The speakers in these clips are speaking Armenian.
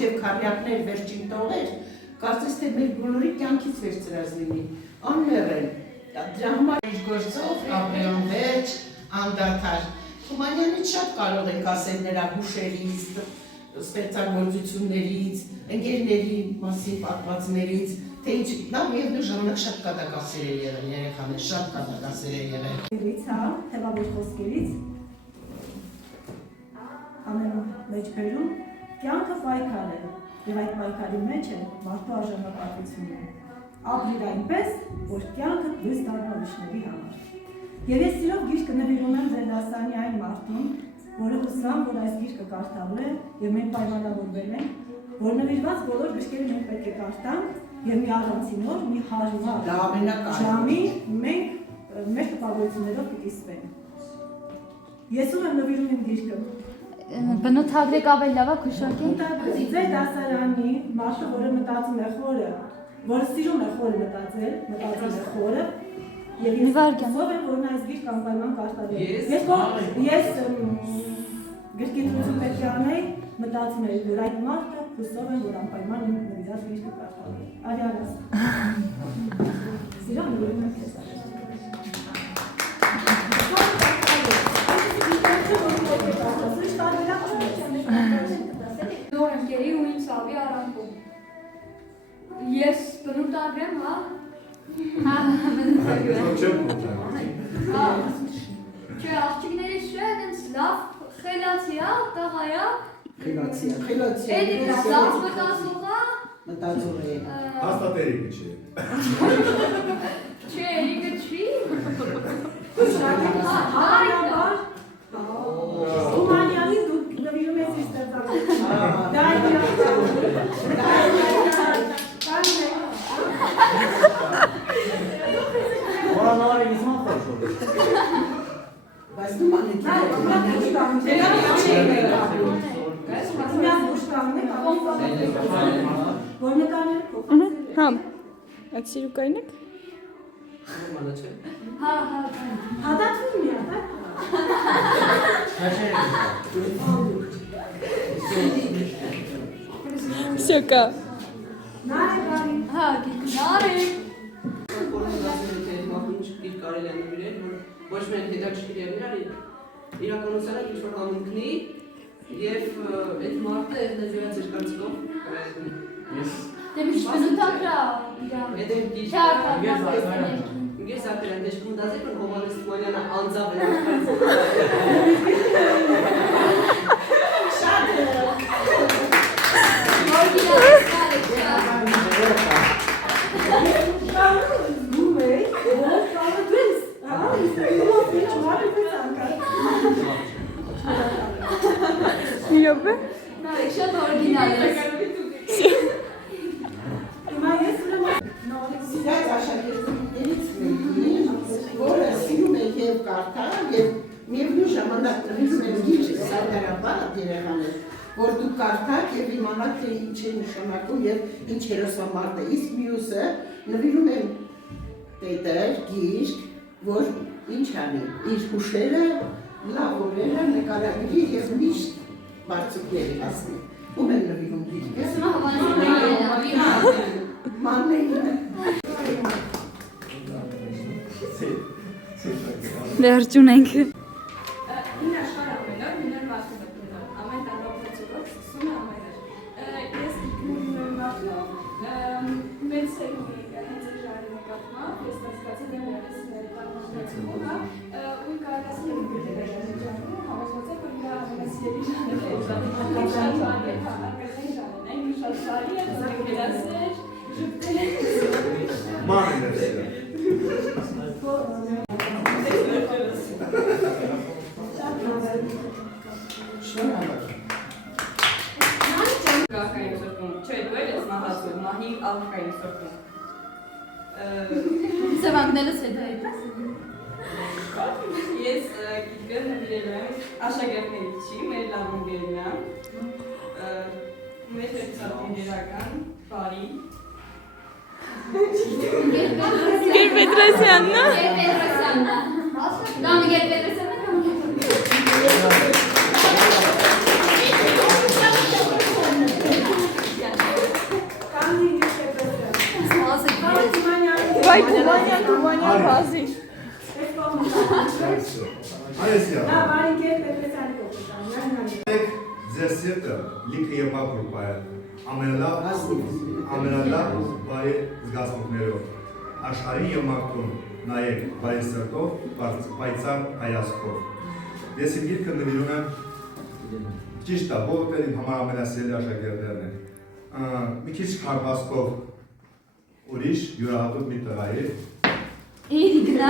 մինչև քարյակներ վերջին տողեր, կարծես թե մեր բոլորի կյանքից վերցրած լինի, անմեղեն, դրա համար իր գործով, ապրեոն վերջ, անդադար, Թումանյանից շատ կարող ենք ասել նրա հուշերից, ստեղծագործություններից, ընկերների մասին պատմվածներից, թե ինչ, նա միևնույն ժամանակ շատ կատակասեր է եղել երեխաներ, շատ կատակասեր է եղել։ Թևավոր խոսքերից ամեն մեջ բերում կյանքը պայքար է, եւ այդ պայքարի մեջ է մարդու արժանապատվությունը։ Ապրիր այնպես, որ կյանքը լույս դառնա ուրիշների համար։ Եվ ես սիրով գիրքը նվիրում եմ ձեր դասարանի այն մարդուն, որը հուսամ, որ այս գիրքը կարդալու է եւ մենք պայմանավորվել ենք, որ նվիրված բոլոր գրքերը մենք պետք է կարդանք եւ մի առանցին օր, մի հարյուր ժամի մենք մեր տպավորություններով պիտի ստենք։ Ես ում եմ նվիրում իմ գիրքը։ Բնութագրեք ավելի լավ է քուշակի։ Ձեր դասարանի մարդը, որը մտածում է խորը, որը սիրում է խորը մտածել է խորը, եւ ես հուսով եմ, որ նա այս գիրքը անպայման կարդալու է։ Ես գրքիտրություն պետք է անեի, մտածում եմ, որ այդ մարդը հուսով եմ, որ անպայման իմ նվիրած գիրքը կարդալու է։ Արի արաս։ Սիրո նվիրում եմ քեզ։ Նոր ընկերի ու ինձ ավի արանքում։ Ես բնութագրեմ, հա։ Չէ, աղջիկներից չէ, դենց լավ խելացի է, տղա է։ Խելացի է։ Էդի լավ մտածող է։ Մտածող է։ Հաստատերի գչի։ Չէ, երիկը չի։ Թումանյանին դու նվիրում ես իր ստեղծագործությունը։ Դա է Բայց դու Հա, այդ սիրուկային եք։ Հա, հատատվում մի Շոկա։ հա, գիտնարի։ Կարելի է նվիրել, որ ոչ միայն հետաքրքիր է իրար, իրականությանը ինչ-որ համընկնի և այդ մարդը այդ նվիրած էր կարծելով Դե միշտ բնութագրա իրան։ Ես ակրան դեշ կմտազեք, որ Հովանես Թումանյանը անձավ է Շատ է։ Իրոպե։ Շատ օրիգինալ է։ Հիմա ես Սիրած աշակերտներից մեկին, որը սիրում է և կարդալ, և միևնույն ժամանակ նվիրում է գիրք սարդարաբար երեխաներ, որ դուք կարդաք և իմանաք, թե ինչ է նշանակում և ինչ հերոսամարդ է, իսկ մյուսը նվիրում է պետր, գիրք, որ ինչ անի, իր հուշերը, լավ օրերը նկարագրի և միշտ բարձուկների հասնի։ Ում եմ նվիրում գիրքը։ Մաննեին։ Վերջուն ենք։ Ինչ աշխարհ ամենօր, մինոր մասնագետներ, ամեն տարվա փորձով սկսում է ամենօր։ Ես գիտում մարդով մեծ սերունդի հենց այդ ժանրի նկատմամբ, ես ստացել եմ ես ներկայացնելուկա, ու կարողացել եմ գրել ժանրը, համոզված եմ, որ դա ամենասիրելի ժանրը է, շատ բարի է, արկածային ժանրն է, շատ բարի է, զգերասեր, Մանն է սերը։ Կախային սրտում, չէ, դու էլ ես մահացում, մահի աղկային սրտում։ Սևանգնելս հետո այդպես։ Ես գիրքը նվիրել եմ աշակերտների չի, մեր լավ ընկերն է, մեր հետսատիներական, բարի։ Գեր Պետրոսյանն է։ Գեր Պետրոսյանն է։ Դա մի Գեր Պետրոսյանն է կամ Գեր Պետրոսյանն է։ Վայ Թումանյան բազի։ Այս կողմը։ Այսիա։ Դա բարինքեր Պետրոսյանի կողմը։ Ձեր սիրտը լիքը եւ մաքուր բայ ամենալավ բայ զգացմունքներով աշխարհի եւ մարդուն նայեք բայ սրտով պայծառ հայացքով ես իմ գիրքը նվիրում եմ ճիշտ է բոլորը իմ համար ամենասիրելի աշակերտներն են մի քիչ քարվածքով ուրիշ յուրահատուկ մի տղայի Իրիկնա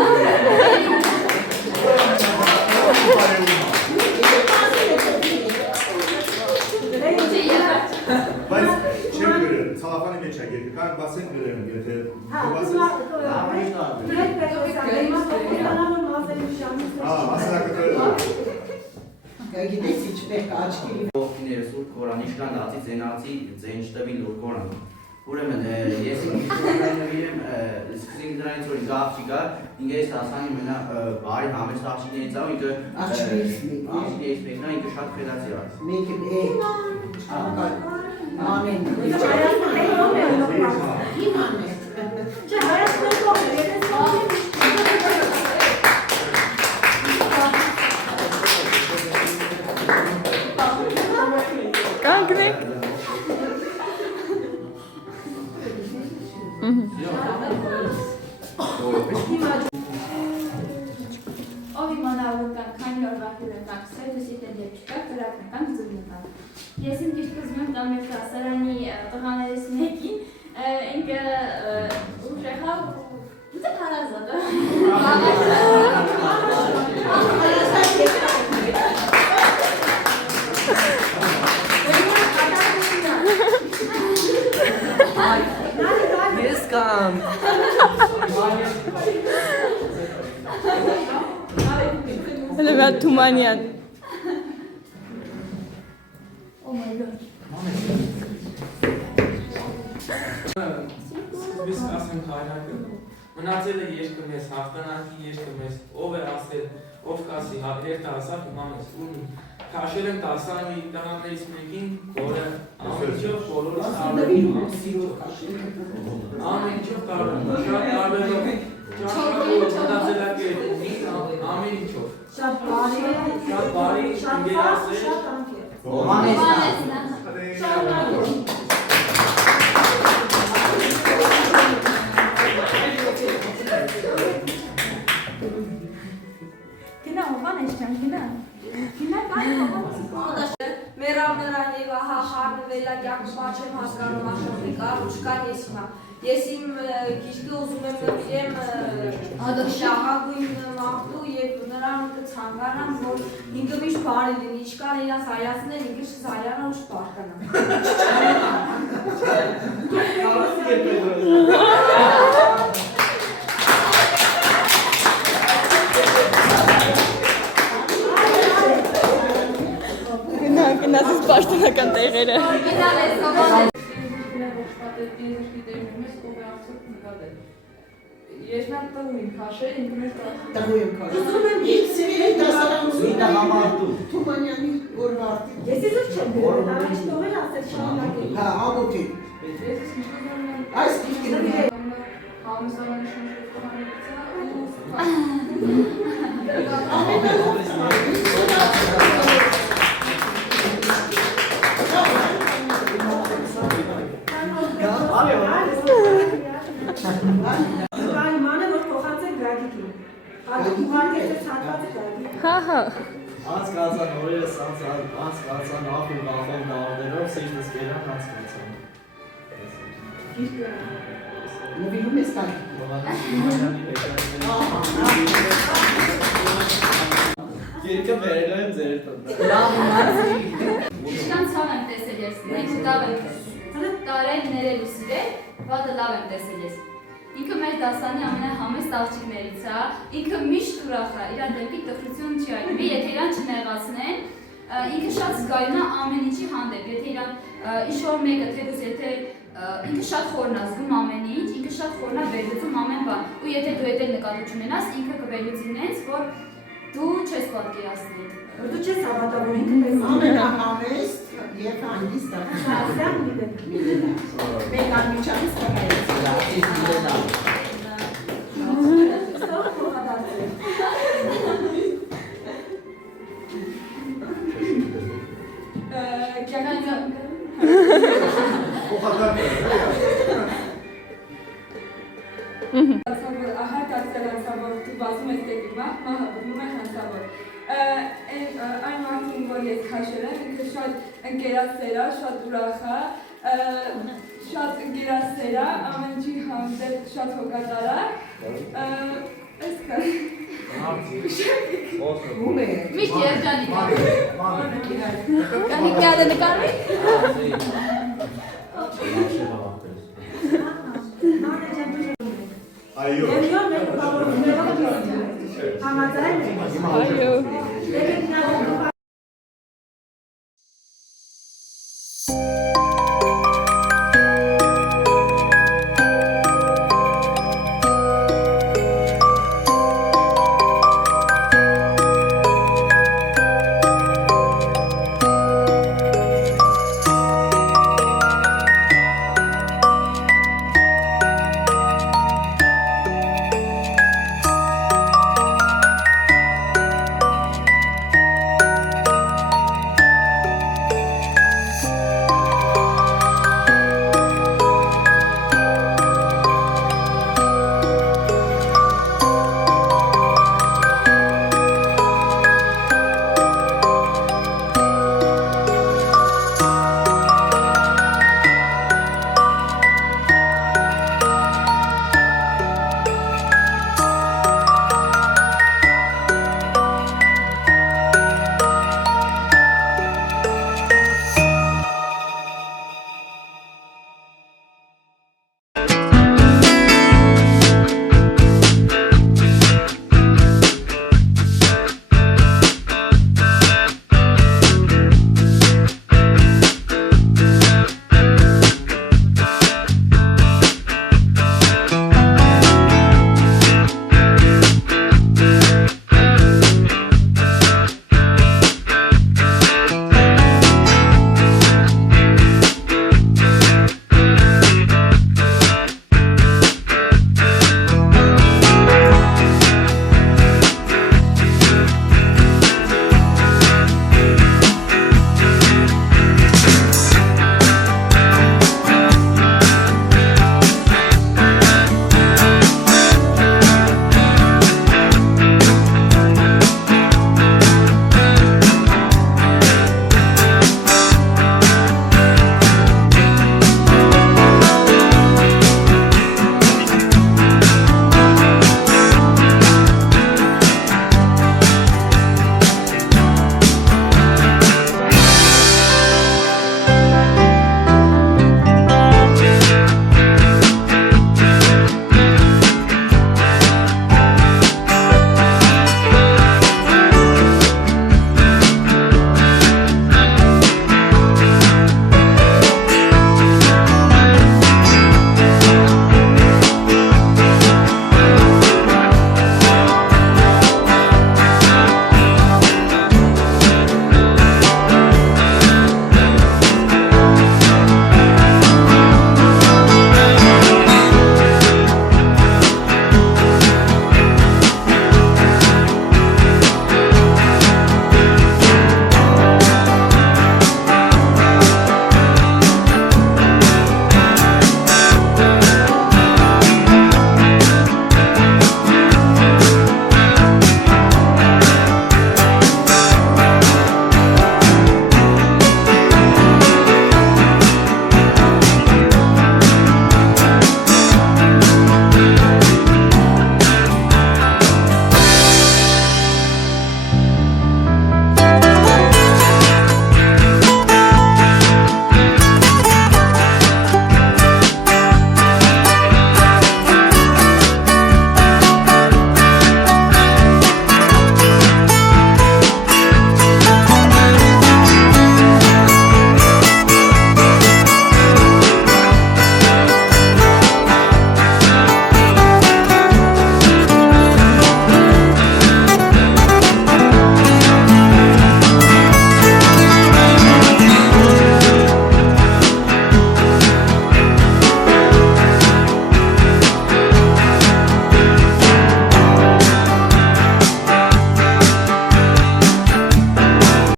բայց չեմ գրել, ցալապանի մեջ է գետը, կարող բասեն գրել եթե Գիտես ինչպես աչքի Ովքիներս ուր Կորանի շկանդացի ձենացի ձեն չտվի լուր Կորան Ուրեմն ես նվիրեմ սկսենք դրանից որ ինքը աղջիկա ինքը ես հասանի մենա բարի համեստ աղջիկներից ավ ինքը աղջիկներից մեկն է ինքը շատ խելացի է մեկը Amen. Կանգնեք։ Ով իմանա որ կան քանի օր վախել են տաքսել, դեսիտ դեպ չկա, կրակնական ծննդան։ Ես իմ ճիշտ զգում կամ մեր դասարանի տղաներից մեկին, ինքը ուժեղա ու դա հարազատ է։ Ես կամ։ Հլվա Թումանյան։ Oh my god. Սկզբից ասեմ հայրակը, մնացել է երկը մեզ, հաղթանակի երկը մեզ, ով է ասել, ով կասի, երդ ասակ հիմա մեզ, ուրն քաշել են տասանի տղաներից մեկին, որը ամենջով բոլորս ամենջով տարբերով, շատ տարբերով, մտածելակերպ ունի, ամեն ինչով, շատ բարի, ինգերասեր, Գնա, ովան ես չան գնա։ Գնա Մերան եւ ահա խառնվելա կյանքը բաչեմ հասկանում աշխարհի կառուցկան ես հիմա ես իմ գիրքը ուզում եմ նվիրեմ շահագույն մարդու եւ նրան կցանկանամ որ ինքը միշտ բարի լինի ինչքան իրաց հայացնել ինքը զայանա ու Գնացից պաշտոնական տեղերը։ Ես նա տղու եմ քաշել, ինքը մեզ տղու եմ քաշել։ Ուզում եմ իր սիրելի դասարանցու Թումանյանի օրվարտի։ Ես իզուր չեմ գրել, առաջ տողել ասել շահնակել։ Հա, աղոթի։ ես սկիզբում Այս կիրկին համեսարանի Իմանը որ փոխած է գրագիկին։ Ուղարկել է ցանկացած գրագիկ։ Հա, հա։ Անցկացան օրերս անցկացան ախում բախում դավերով սիրտս կերան անցկացան։ նվիրում ես տալ։ Երկը վերել եմ ձեր տնտա։ Ինչքան ցավ եմ տեսել ես, մենք լավ ենք տեսել։ Տարել ներել ու սիրել, վատը լավ եմ տեսել ես։ Ինքը մեր դասանի ամենահամեստ աղջիկներից է, ինքը միշտ ուրախ է, իր դեպքի տխրություն չի այլվի, եթե իրան չնեղացնեն, ինքը շատ զգայուն է ամեն ինչի հանդեպ, եթե իրան ինչ-որ մեկը թեկուզ եթե ինքը շատ խորն է զգում ամեն ինչ, ինքը շատ խորն է վերլուծում ամեն բան, ու եթե դու հետ նկատի չունենաս, ինքը կվերլուծի նենց, որ դու չես պատկերացնի։ Որ դու չես հավատա, որ ինքը մեզ ամենահամեստ եւ հանգիստ Սյան մի դեպք։ Մեկ անմիջապես կայացել։ Ահա կացելացավոր դու բազում ես դեպի մահը բնում է հանցավոր։ Այն մարդին, որ ես քաշել եմ, ինքը շատ ընկերասեր է, շատ ուրախ է, շատ ընկերասեր է, ամեն ինչի հանդեպ շատ հոգատար է։ Այս կա։ Միշտ երջանիկ է։ Կանիկ մի հատ նկարվի։ Այո։ Համաձայն եք։ Այո։ Եկեք